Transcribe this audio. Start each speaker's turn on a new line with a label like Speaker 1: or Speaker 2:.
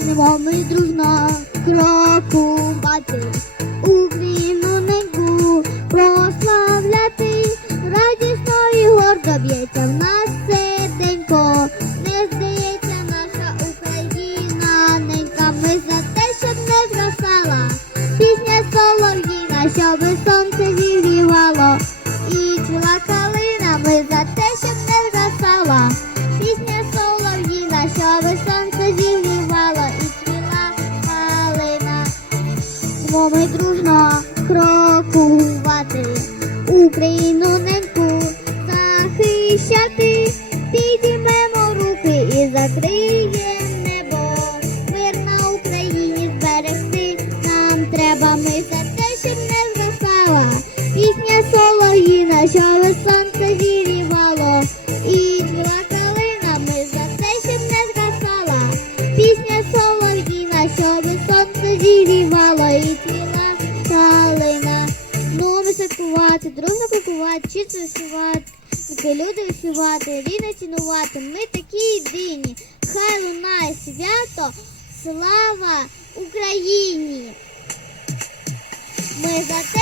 Speaker 1: будемо ми дружно крокувати, Україну неньку прославляти, радісно і гордо б'ється в нас серденько, не здається наша Україна, ненька, ми за те, щоб не зростала, пісня солов'їна, щоби сонце зігрівало, і цвіла калина, ми за те, щоб не зростала, пісня солов'їна, щоби сонце ми дружно крокувати, Україну неньку захищати, підіймемо руки і закриємо небо. Мир на Україні зберегти нам треба. Ми за те, щоб не зростала. Пісня солов'їна, що сонце зігрівало. І цвіла калина, ми за те, щоб не зростала. Пісня солов'їна, щоб сонце зігрівало святкувати, купувати, чисто співати, люди вишивати, рідно цінувати. Ми такі єдині. Хай лунає свято, слава Україні! Ми за те,